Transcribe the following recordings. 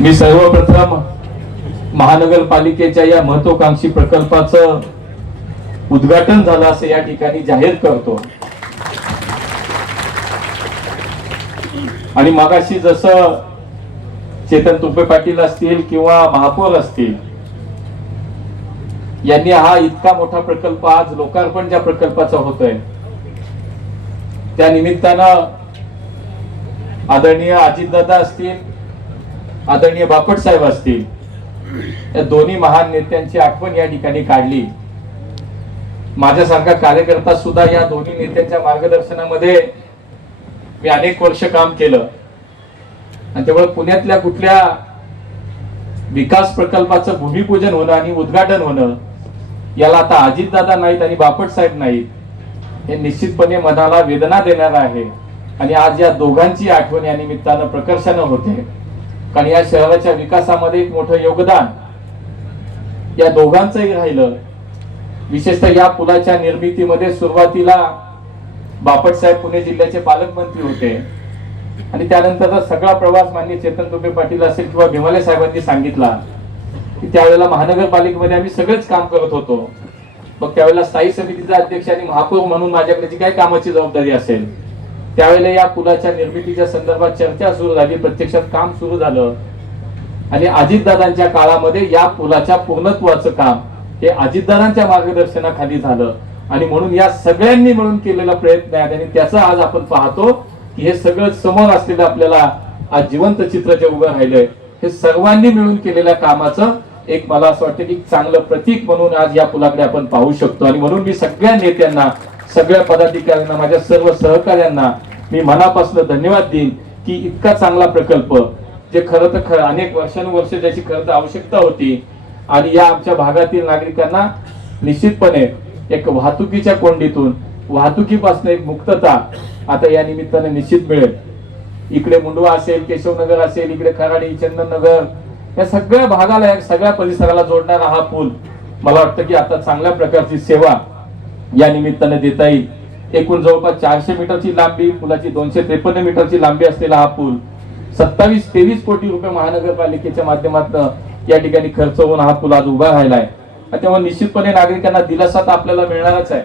मी सर्वप्रथम महानगरपालिकेच्या या महत्वाकांक्षी प्रकल्पाचं उद्घाटन झालं असं या ठिकाणी जाहीर करतो। आणि मगाशी जसं चेतन तुपे पाटील असतील किंवा महापौर असतील यांनी हा इतका मोठा प्रकल्प आज लोकार्पण ज्या प्रकल्पाचं होतंय त्या निमित्तानं आदरणीय अजितदादा असतील, आदरणीय बापट साहेब असतील, या दोन्ही महान नेत्यांची आठवण या ठिकाणी काढली। माझ्यासारखा कार्यकर्ता सुद्धा या दोन्ही नेत्यांच्या मार्गदर्शनामध्ये मी अनेक वर्ष काम केलं आणि त्यामुळे पुण्यातल्या कुठल्या विकास प्रकल्पाचं भूमिपूजन होणं आणि उद्घाटन होणं याला आता अजितदादा नाहीत आणि बापट साहेब नाहीत हे निश्चितपणे मनाला वेदना देणार आहे। आणि आज या दोघांची आठवण या निमित्तानं प्रकर्षानं होते, कारण या शहराच्या विकासामध्ये एक मोठं योगदान या दोघांचंही राहिलं। विशेषतः या पुलाच्या निर्मितीमध्ये सुरुवातीला बापट साहेब पुणे जिल्ह्याचे पालकमंत्री होते आणि त्यानंतरचा सगळा प्रवास माननीय चेतन तुपे पाटील असेल किंवा भीमाले साहेबांनी सांगितला की त्यावेळेला महानगरपालिकेमध्ये आम्ही सगळेच काम करत होतो। मग त्यावेळेला स्थायी समितीचा अध्यक्ष आणि महापौर म्हणून माझ्याकडे जी काही कामाची जबाबदारी असेल त्यावेळेला या पुलाच्या निर्मितीच्या संदर्भात चर्चा सुरू झाली, प्रत्यक्षात काम सुरू झालं आणि अजितदादांच्या काळामध्ये या पुलाच्या पूर्णत्वाचं काम हे अजितदादांच्या मार्गदर्शनाखाली झालं। आणि म्हणून या सगळ्यांनी मिळून केलेला प्रयत्न आहे आणि त्याचा आज आपण पाहतो की हे सगळं समोर असलेलं आपल्याला आज जिवंत चित्र जे उभं राहिलंय हे सर्वांनी मिळून केलेल्या कामाचं एक मला असं वाटतं की चांगलं प्रतीक म्हणून आज या पुलाकडे आपण पाहू शकतो। आणि म्हणून मी सगळ्या नेत्यांना, सगळ्या पदाधिकाऱ्यांना, माझ्या सर्व सहकार्यांना मी मनापासून धन्यवाद देईन की इतका चांगला प्रकल्प जे खरं तर अनेक वर्षानुवर्ष ज्याची खरं तर आवश्यकता होती आणि या आमच्या भागातील नागरिकांना निश्चितपणे एक वाहतुकीच्या कोंडीतून, वाहतुकीपासून एक मुक्तता आता या निमित्ताने निश्चित मिळेल। इकडे मुंडवा असेल, केशवनगर असेल, इकडे खराडी, चंदननगर या सगळ्या भागाला, या सगळ्या परिसराला जोडणारा हा पूल मला वाटतं की आता चांगल्या प्रकारची सेवा या निमित्ताने देता येईल। एकूण जवळपास 400 मीटरची लांबी, पुलाची 253 मीटरची लांबी असलेला हा पूल 27-23 कोटी रुपये महानगरपालिकेच्या माध्यमातून या ठिकाणी खर्च होऊन हा पूल आज उभा राहिलाय। त्यामुळे निश्चितपणे नागरिकांना दिलासा तर आपल्याला मिळणारच आहे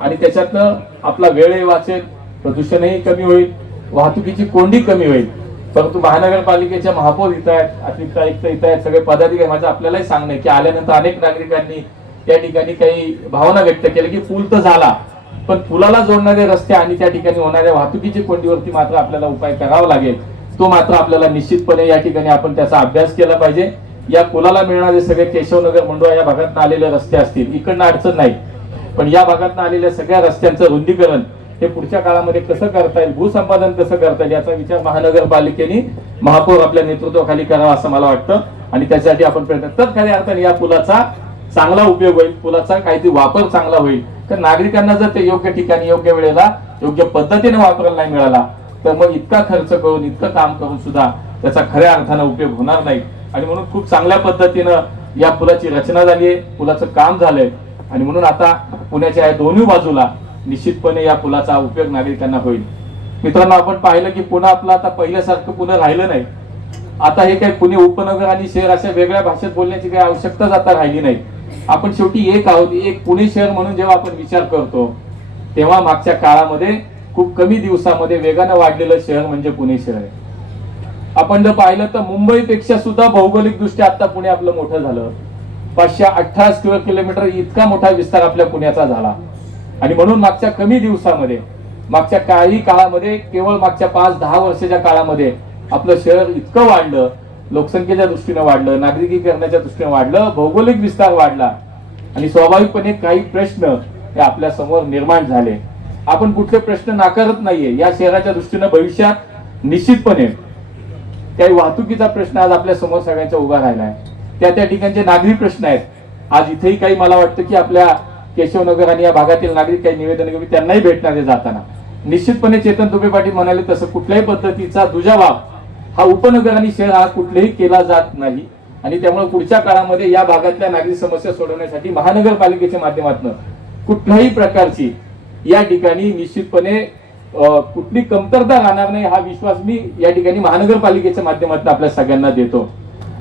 आणि त्याच्यातनं आपला वेळही वाचेल, प्रदूषणही कमी होईल, वाहतुकीची कोंडी कमी होईल। परंतु महानगरपालिकेच्या महापौर इथं आहेत, अतिरिक्त आयुक्त इथं आहेत, सगळे पदाधिकारी, माझं आपल्यालाही सांगणं की आल्यानंतर अनेक नागरिकांनी या ठिकाणी काही भावना व्यक्त केल्या की पूल तर झाला पण पुलाला जोडणारे रस्ते आणि त्या ठिकाणी होणाऱ्या वाहतुकीची कोंडीवरती मात्र आपल्याला उपाय करावा लागेल। तो मात्र आपल्याला निश्चितपणे या ठिकाणी आपण त्याचा अभ्यास केला पाहिजे। या पुलाला मिळणारे सगळे केशवनगर, मुंडवा या भागात आलेले रस्ते असतील, इकडनं अडचण नाही, पण या भागात आलेल्या सगळ्या रस्त्यांचं रुंदीकरण हे पुढच्या काळामध्ये कसं करता येईल, भूसंपादन कसं करता येईल याचा विचार महानगरपालिकेने, महापौर आपल्या नेतृत्वाखाली करावा असं मला वाटतं आणि त्यासाठी आपण प्रयत्न तर खऱ्या अर्थाने या पुलाचा चांगला उपयोग होईल, पुलाचा काहीतरी वापर चांगला होईल। तर नागरिकांना जर ते योग्य ठिकाणी, योग्य वेळेला, योग्य पद्धतीने वापरायला नाही मिळाला तर मग इतका खर्च करून, इतकं काम करून सुद्धा त्याचा खऱ्या अर्थानं उपयोग होणार नाही। आणि म्हणून खूप चांगल्या पद्धतीनं या पुलाची रचना झालीये, पुलाचं काम झालंय आणि म्हणून आता पुण्याच्या या दोन्ही बाजूला निश्चितपणे या पुलाचा उपयोग नागरिकांना होईल। मित्रांनो, आपण पाहिलं की पुणे आपलं आता पहिल्यासारखं पुणे राहिलं नाही। आता हे काही पुणे उपनगर आणि शहर अशा वेगळ्या भाषेत बोलण्याची काही आवश्यकताच आता राहिली नाही। आपण शेवटी एक आहोत, एक पुणे शहर म्हणून जेव्हा आपण विचार करतो तेव्हा मागच्या काळामध्ये खूप कमी दिवसामध्ये वेगानं वाढलेलं शहर म्हणजे पुणे शहर आहे। आपण जर पाहिलं तर मुंबईपेक्षा सुद्धा भौगोलिक दृष्ट्या आता पुणे आपलं मोठं झालं, 518 स्क्वेअर किलोमीटर इतका मोठा विस्तार आपल्या पुण्याचा झाला। आणि म्हणून मागच्या कमी दिवसामध्ये, मागच्या काही काळामध्ये, केवळ मागच्या 5-10 वर्षाच्या काळामध्ये आपलं शहर इतकं वाढलं, लोकसंख्येच्या दृष्टीने वाढलं, नागरिकीकरणाच्या दृष्टीने वाढलं, भौगोलिक विस्तार वाढला आणि स्वाभाविकपणे काही प्रश्न हे आपल्या समोर निर्माण झाले। आपण कुठले प्रश्न नाकारत नाहीये, या शहराच्या दृष्टीने भविष्यात निश्चितपणे काही वाहतुकीचा प्रश्न आज आपल्या समोर सगळ्यांचा उभा राहिला आहे, त्या ठिकाणचे नागरी प्रश्न आहेत। आज इथेही काही मला वाटतं की आपल्या केशवनगर आणि या भागातील नागरिक काही निवेदन घेऊन त्यांनाही भेटणार आहे जाताना। निश्चितपणे चेतन तुपे पाटील म्हणाले तसं कुठल्याही पद्धतीचा दुजाभाव हा उपनगर आणि शहर हा कुठलेही केला जात नाही आणि त्यामुळे पुढच्या काळामध्ये या भागातल्या नागरिक समस्या सोडवण्यासाठी महानगरपालिकेच्या माध्यमातून कुठल्याही प्रकारची या ठिकाणी निश्चितपणे कुठली कमतरता राहणार नाही हा विश्वास मी या ठिकाणी महानगरपालिकेच्या माध्यमातून आपल्या सगळ्यांना देतो।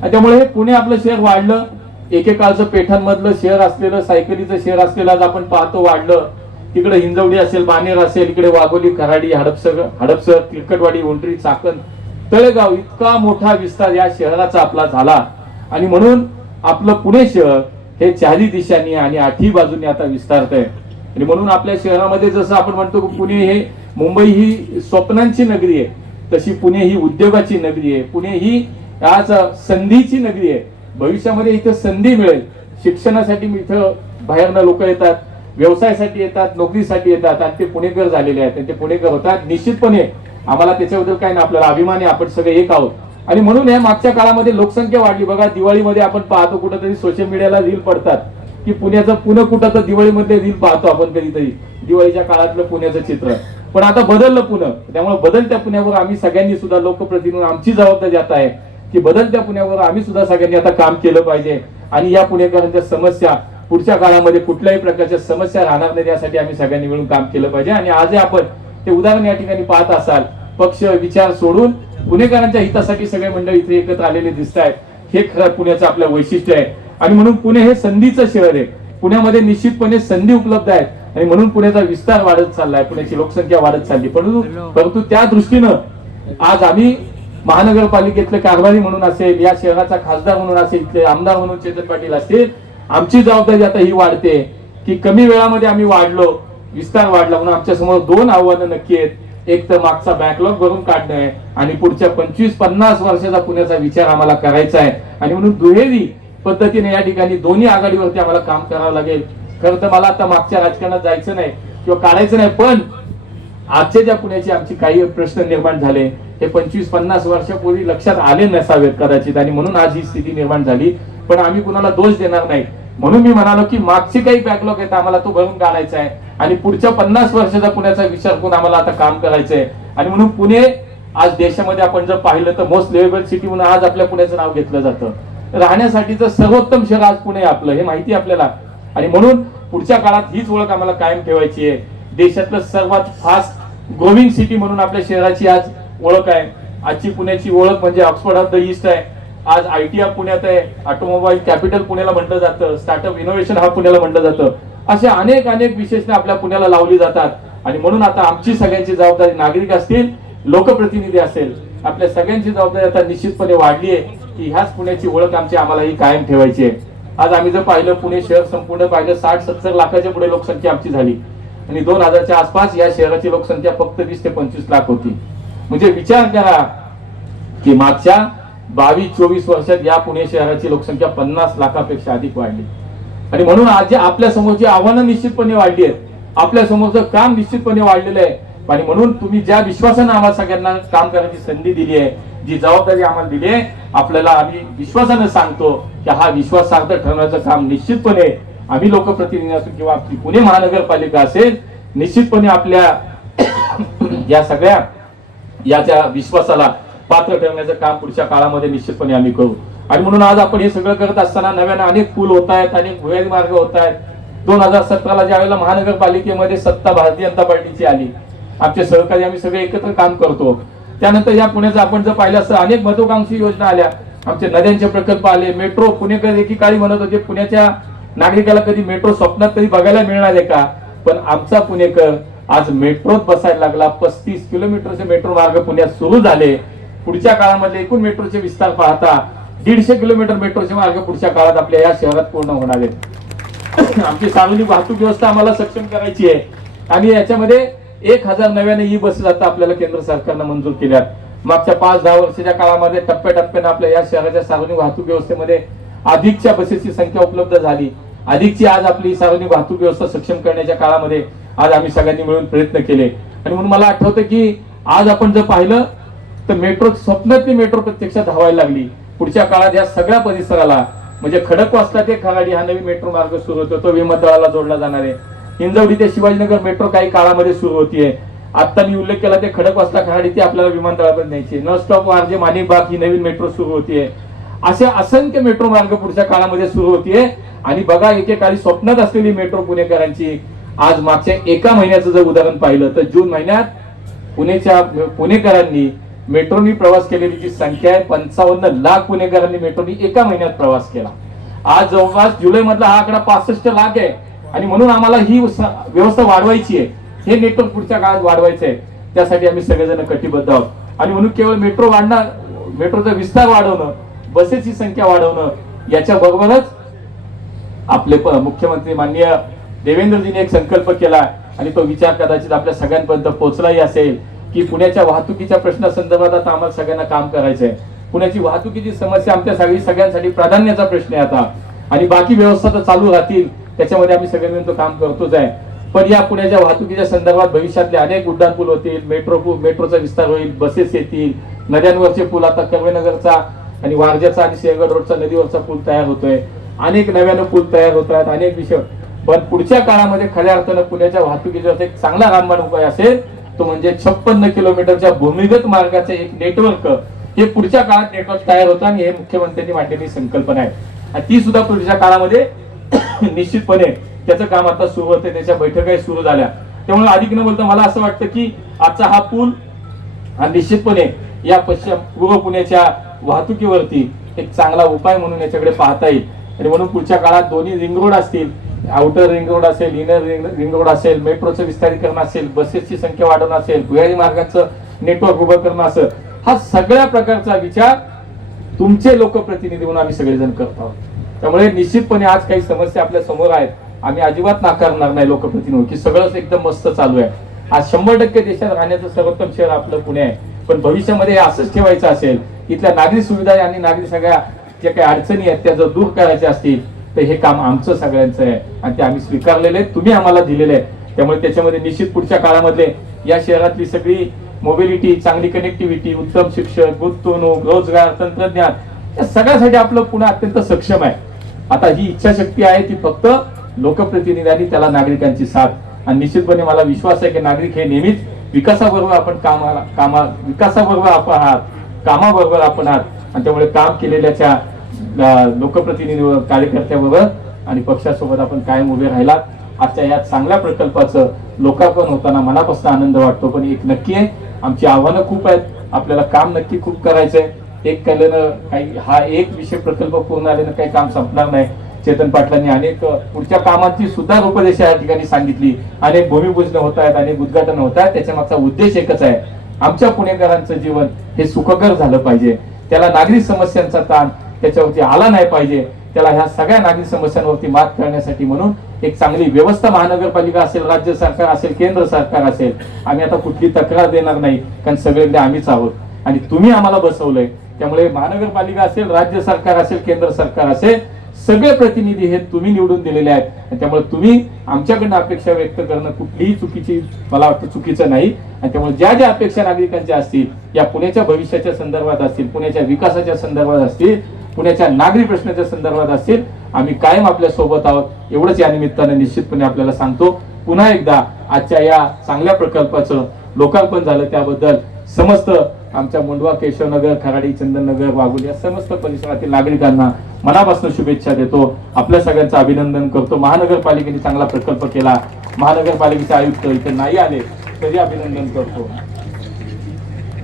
आणि त्यामुळे हे पुणे आपलं शहर वाढलं. एकेकाळचं पेठांमधलं शहर असलेलं, सायकलीचं शहर असलेलं आज आपण पाहतो वाढलं. तिकडे हिंजवडी असेल, बानेर असेल, इकडे वाघोली, खराडी, हडपसर, तिरकटवाडी, उंटरी, चाकण, तळेगाव, इतका मोठा विस्तार या शहराचा आपला झाला. आणि म्हणून आपलं पुणे शहर हे चारी दिशांनी आणि आठी बाजूनी आता विस्तारत आहे. आणि म्हणून आपल्या शहरामध्ये जसं आपण म्हणतो की पुणे हे, मुंबई ही स्वप्नांची नगरी आहे, तशी पुणे ही उद्योगाची नगरी आहे. पुणे ही आज संधीची नगरी आहे. भविष्यामध्ये इथं संधी मिळेल. शिक्षणासाठी इथं बाहेरनं लोक येतात, व्यवसायासाठी येतात, नोकरीसाठी येतात आणि ते पुणेकर झालेले आहेत आणि ते पुणेकर होतात. निश्चितपणे आम्हाला त्याच्याबद्दल काय ना, आपल्याला अभिमान आहे, आपण सगळे एक आहोत. आणि म्हणून या मागच्या काळामध्ये लोकसंख्या वाढली. बघा दिवाळीमध्ये आपण पाहतो कुठंतरी सोशल मीडियाला रील पडतात की पुण्याचं पुणे कुठं, तर दिवाळीमध्ये रील पाहतो आपण कधीतरी, दिवाळीच्या काळातलं पुण्याचं चित्र. पण आता बदललं पुणे. त्यामुळे बदलत्या पुण्यावर आम्ही सगळ्यांनी सुद्धा, लोकप्रतिनिधी, आमची जबाबदारी आता आहे की बदलत्या पुण्यावर आम्ही सुद्धा सगळ्यांनी आता काम केलं पाहिजे. आणि या पुणेकरांच्या समस्या पुढच्या काळामध्ये कुठल्याही प्रकारच्या समस्या राहणार नाही यासाठी आम्ही सगळ्यांनी मिळून काम केलं पाहिजे. आणि आज आपण ते उदाहरण या ठिकाणी पाहत असाल, पक्ष विचार सोडून पुणेकरांच्या हितासाठी सगळे मंडळी इथे एकत्र आलेले दिसत आहेत. हे खरं पुण्याचं आपलं वैशिष्ट्य आहे. आणि म्हणून पुणे हे संधीचं शहर आहे. पुण्यामध्ये निश्चितपणे संधी उपलब्ध आहेत आणि म्हणून पुण्याचा विस्तार वाढत चाललाय, पुण्याची लोकसंख्या वाढत चालली. परंतु त्या दृष्टीनं आज आम्ही महानगरपालिकेतले कारभारी म्हणून असेल, या शहराचा खासदार म्हणून असेल, इथले आमदार म्हणून चेतन पाटील असतील, आमची जबाबदारी आता ही वाढते की कमी वेळामध्ये आम्ही वाढलो, विस्तार वाढला. म्हणून आमच्या समोर दोन आव्हानं नक्की आहेत. एक तर मागचा बॅकलॉग भरून काढणं आहे आणि पुढच्या 25-50 वर्षाचा पुण्याचा विचार आम्हाला करायचा आहे. आणि म्हणून दुहेरी पद्धतीने या ठिकाणी दोन्ही आघाडीवरती आम्हाला काम करावं लागेल. खरं तर मला आता मागच्या राजकारणात जायचं नाही किंवा काढायचं नाही, पण आजच्या ज्या पुण्याची आमची काही प्रश्न निर्माण झाले हे 25-50 वर्षापूर्वी लक्षात आले नसावेत कदाचित, आणि म्हणून आज ही स्थिती निर्माण झाली. पण आम्ही कुणाला दोष देणार नाही. म्हणून मी म्हणालो की मागचे काही बॅकलॉग आहेत आम्हाला तो भरून काढायचा आहे आणि पुढच्या 50 वर्षाचा पुण्याचा विचार करून आम्हाला आता काम करायचंय. आणि म्हणून पुणे आज देशामध्ये आपण जर पाहिलं तर मोस्ट लिव्हेबल सिटी म्हणून आज आपल्या पुण्याचं नाव घेतलं जातं. राहण्यासाठीचं सर्वोत्तम शहर आज पुणे आपलं, हे माहिती आहे आपल्याला. आणि म्हणून पुढच्या काळात हीच ओळख आम्हाला कायम ठेवायची आहे. देशातलं सर्वात फास्ट ग्रोविंग सिटी म्हणून आपल्या शहराची आज ओळख आहे. आजची पुण्याची ओळख म्हणजे ऑक्सफोर्ड ऑफ द ईस्ट आहे. आज आयटी हब पुण्यात आहे, ऑटोमोबाईल कॅपिटल पुण्याला म्हटलं जातं, स्टार्टअप इनोव्हेशन हब पुण्याला म्हटलं जातं. असे अनेक विशेषणे आपल्या पुण्याला लावली जातात. आणि म्हणून आता आमची सगळ्यांची जबाबदारी, नागरिक असतील, लोकप्रतिनिधी असेल, आपल्या सगळ्यांची जबाबदारी आता निश्चितपणे वाढली आहे की ह्याच पुण्याची ओळख आम्हाला ही कायम ठेवायची आहे. आज आम्ही जर पाहिलं पुणे शहर संपूर्ण पाहिलं 60-70 लाखाच्या पुढे लोकसंख्या आमची झाली आणि 2000च्या आसपास या शहराची लोकसंख्या फक्त 20 ते 25 लाख होती. म्हणजे विचार करा की मागच्या 22-24 वर्षात या पुणे शहराची लोकसंख्या 50 लाखापेक्षा अधिक वाढली. आणि म्हणून आज आपल्या समोरची आव्हानं निश्चितपणे वाढली आहेत, आपल्या समोरचं काम निश्चितपणे वाढलेलं आहे. आणि म्हणून तुम्ही ज्या विश्वासानं आम्हाला सगळ्यांना काम करण्याची संधी दिली आहे, जी जबाबदारी आम्हाला दिली आहे, आपल्याला आम्ही विश्वासानं सांगतो की हा विश्वास सार्थ ठरवण्याचं काम निश्चितपणे आम्ही लोकप्रतिनिधी असू किंवा आपली पुणे महानगरपालिका असेल, निश्चितपणे आपल्या या सगळ्या याच्या विश्वासाला पात्र ठरवण्याचं काम पुढच्या काळामध्ये निश्चितपणे आम्ही करू. आणि म्हणून आज आपण हे सगळं करत असताना नव्यानं अनेक पूल होत आहेत, अनेक भुयारी मार्ग होत आहेत. 2017ला ज्या वेळेला महानगरपालिकेमध्ये सत्ता भारतीय जनता पार्टीची आली, आमचे सहकारी आम्ही सगळे एकत्र काम करतो. त्यानंतर या पुण्याचं आपण जर पाहिलं असतं अनेक महत्वाकांक्षी योजना आल्या, आमचे नद्यांचे प्रकल्प आले, मेट्रो. पुणेकर एकेकाळी म्हणत होते पुण्याच्या नागरिकाला कधी मेट्रो स्वप्नात तरी बघायला मिळणार आहे का, पण आमचा पुणेकर आज मेट्रोत बसायला लागला. 35 किलोमीटरचे मेट्रो मार्ग पुण्यात सुरू झाले. पुढच्या काळामध्ये एकूण मेट्रोचे विस्तार पाहता 150 किलोमीटर मेट्रोचे मार्ग पुढच्या काळात आपल्या या शहरात पूर्ण होणार आहेत. आमची सार्वजनिक वाहतूक व्यवस्था आम्हाला सक्षम करायची आहे आणि याच्यामध्ये 1000 नव्याने ई बसेस आता आपल्याला केंद्र सरकारनं मंजूर केल्यात. मागच्या 5-10 वर्षाच्या काळामध्ये टप्प्याटप्प्याने आपल्या या शहराच्या सार्वजनिक वाहतूक व्यवस्थेमध्ये अधिकच्या बसेसची संख्या उपलब्ध झाली. अधिकची आज आपली सार्वजनिक वाहतूक व्यवस्था सक्षम करण्याच्या काळामध्ये आज आम्ही सगळ्यांनी मिळून प्रयत्न केले. आणि म्हणून मला आठवतं की आज आपण जर पाहिलं तर मेट्रो, स्वप्नातली मेट्रो प्रत्यक्षात धावायला लागली. पुढच्या काळात या सगळ्या परिसराला म्हणजे खडकवासला ते खराडी हा नवीन मेट्रो मार्ग सुरू होतो, तो विमानतळाला जोडला जाणार आहे. हिंजवडी ते शिवाजीनगर मेट्रो काही काळामध्ये सुरू होतीये. आता मी उल्लेख केला ते खडकवासला खराडी ते आपल्याला विमानतळापर्यंत न्यायची. न स्टॉप आरजे माणिकबाग ही नवीन मेट्रो सुरू होतीये. असे असंख्य मेट्रो मार्ग पुढच्या काळामध्ये सुरू होतीये. आणि बघा एकेकाळी स्वप्नात असलेली मेट्रो पुणेकरांची आज मागच्या एका महिन्याचं जर उदाहरण पाहिलं तर जून महिन्यात पुणेकरांनी मेट्रोनी प्रवास केलेली जी संख्या आहे 55 लाख पुणेकरांनी मेट्रोनी एका महिन्यात प्रवास केला. आज जवळपास जुलै मधला हा आकडा 65 लाख आहे. आणि म्हणून आम्हाला ही व्यवस्था वाढवायची आहे. हे नेटवर्क पुढच्या काळात वाढवायचं आहे. त्यासाठी आम्ही सगळेजण कटिबद्ध आहोत. आणि म्हणून केवळ मेट्रो वाढणं, मेट्रोचा विस्तार वाढवणं, बसेसची संख्या वाढवणं याच्या बरोबरच आपले मुख्यमंत्री माननीय देवेंद्रजींनी एक संकल्प केला आणि तो विचार कदाचित आपल्या सगळ्यांपर्यंत पोहोचलाही असेल की पुण्याच्या वाहतुकीच्या प्रश्नासंदर्भात आता आम्हाला सगळ्यांना काम करायचंय. पुण्याची वाहतुकीची समस्या आमच्या सगळ्यांसाठी प्राधान्याचा प्रश्न आहे आता. आणि बाकी व्यवस्था तर चालू राहतील, त्याच्यामध्ये आम्ही सगळे मिळून तो काम करतोच आहे. पण या पुण्याच्या वाहतुकीच्या संदर्भात भविष्यातले अनेक उड्डाण पूल होतील, मेट्रोचा विस्तार होईल, बसेस येतील, नद्यांवरचे पूल आता कर्वेनगरचा आणि वारजाचा आणि सिंहगड रोडचा नदीवरचा पूल तयार होतोय. अनेक नव्यानं पूल तयार होत आहेत, अनेक विषय. पण पुढच्या काळामध्ये खऱ्या अर्थानं पुण्याच्या वाहतुकीचा एक चांगला रामबाण उपाय असेल तो म्हणजे 56 किलोमीटरच्या भूमिगत मार्गाचे एक नेटवर्क. हे पुढच्या काळात नेटवर्क तयार होतं आणि हे मुख्यमंत्र्यांनी मांडलेली संकल्पना आहे. आणि ती सुद्धा पुढच्या काळामध्ये निश्चितपणे त्याचं काम आता सुरू होते, त्याच्या बैठकाही सुरू झाल्या. त्यामुळे अधिक न बोलता मला असं वाटतं की आजचा हा पूल हा निश्चितपणे या पूर्व पुण्याच्या वाहतुकीवरती एक चांगला उपाय म्हणून याच्याकडे पाहता येईल. आणि म्हणून पुढच्या काळात दोन्ही रिंग रोड असतील, आउटर रिंग रोड असेल, इनर रिंग रोड असेल, मेट्रोचं विस्तारीकरण असेल, बसेसची संख्या वाढवणं असेल, भुयारी मार्गाचं नेटवर्क उभं करणं असेल, हा सगळ्या प्रकारचा विचार तुमचे लोकप्रतिनिधी म्हणून आम्ही सगळेजण करत आहोत. त्यामुळे निश्चितपणे आज काही समस्या आपल्या समोर आहेत, आम्ही अजिबात नाकारणार नाही लोकप्रतिनिधी की सगळंच एकदम मस्त चालू आहे. आज 100% देशात राहण्याचं सर्वोत्तम शहर आपलं पुणे आहे. पण भविष्यामध्ये हे असंच ठेवायचं असेल, इथल्या नागरिक सुविधा आणि नागरिक सगळ्या ज्या काही अडचणी आहेत त्या जर दूर करायच्या असतील तर हे काम आमचं सगळ्यांचं आहे आणि ते आम्ही स्वीकारलेले, तुम्ही आम्हाला दिलेले आहे. त्यामुळे त्याच्यामध्ये निश्चित पुढच्या काळामध्ये या शहरातली सगळी मोबिलिटी, चांगली कनेक्टिव्हिटी, उत्तम शिक्षण, गुंतवणूक, रोजगार, तंत्रज्ञान या सगळ्यासाठी आपलं पुणे अत्यंत सक्षम आहे. आता ही इच्छाशक्ती आहे ती फक्त लोकप्रतिनिधी त्याला नागरिकांची साथ. आणि निश्चितपणे मला विश्वास आहे की नागरिक हे नेहमीच विकासाबरोबर आपण विकासाबरोबर आपण आहात, कामाबरोबर आपण आहात. आणि त्यामुळे काम केलेल्याच्या लोकप्रतिनिधीवर, कार्यकर्त्याबरोबर आणि पक्षासोबत आपण कायम उभे राहिलात. आजच्या या चांगल्या प्रकल्पाचं लोकार्पण होताना मनापासून आनंद वाटतो. पण एक नक्की आहे, आमची आव्हानं खूप आहेत, आपल्याला काम नक्की खूप करायचंय. एक केल्यानं काही हा एक विषय प्रकल्प पूर्ण आल्यानं काही काम संपणार नाही. चेतन पाटलांनी अनेक पुढच्या कामांची सुद्धा रूपरेषा या ठिकाणी सांगितली. अनेक भूमिपूजन होत आहेत, अनेक उद्घाटन होत आहेत. त्याच्या मागचा उद्देश एकच आहे, आमच्या पुणेकरांचं जीवन हे सुखकर झालं पाहिजे. त्याला नागरिक समस्यांचा ताण त्याच्यावरती आला नाही पाहिजे. त्याला ह्या सगळ्या नागरिक समस्यांवरती मात करण्यासाठी म्हणून एक चांगली व्यवस्था महानगरपालिका असेल, राज्य सरकार असेल, केंद्र सरकार असेल, आम्ही आता कुठली तक्रार देणार नाही, कारण सगळीकडे आम्हीच आहोत आणि तुम्ही आम्हाला बसवलंय. त्यामुळे महानगरपालिका असेल, राज्य सरकार असेल, केंद्र सरकार असेल, सगळे प्रतिनिधी हे तुम्ही निवडून दिलेले आहेत. त्यामुळे तुम्ही आमच्याकडनं अपेक्षा व्यक्त करणं कुठलीही चुकीची, मला वाटतं चुकीचं नाही. आणि त्यामुळे ज्या ज्या अपेक्षा नागरिकांच्या असतील, या पुण्याच्या भविष्याच्या संदर्भात असतील, पुण्याच्या विकासाच्या संदर्भात असतील, पुण्याच्या नागरी प्रश्नाच्या संदर्भात असतील, आम्ही कायम आपल्या सोबत आहोत. एवढंच या निमित्ताने निश्चितपणे आपल्याला सांगतो. पुन्हा एकदा आजच्या या चांगल्या प्रकल्पाचं लोकार्पण झालं त्याबद्दल समस्त आमच्या मुंडवा, केशवनगर, खराडी, चंदननगर, वाघोली या समस्त परिसरातील नागरिकांना मनापासून शुभेच्छा देतो. आपल्या सगळ्यांचं अभिनंदन करतो. महानगरपालिकेने चांगला प्रकल्प केला. महानगरपालिकेचे आयुक्त इथे नाही आले तरी अभिनंदन करतो,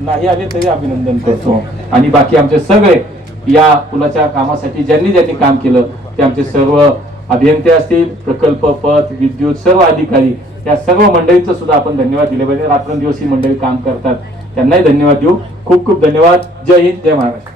नाही आले तरी अभिनंदन करतो. आणि बाकी आमचे सगळे या पुलाच्या कामासाठी ज्यांनी ज्यांनी काम केलं ते आमचे सर्व अभियंते असतील, प्रकल्प, पथ, विद्युत, सर्व अधिकारी, या सर्व मंडळींचं सुद्धा आपण धन्यवाद दिले पाहिजे. रात्रंदिवस ही मंडळी काम करतात, त्यांनाही धन्यवाद देऊ. खूप खूप धन्यवाद. जय हिंद, जय महाराष्ट्र.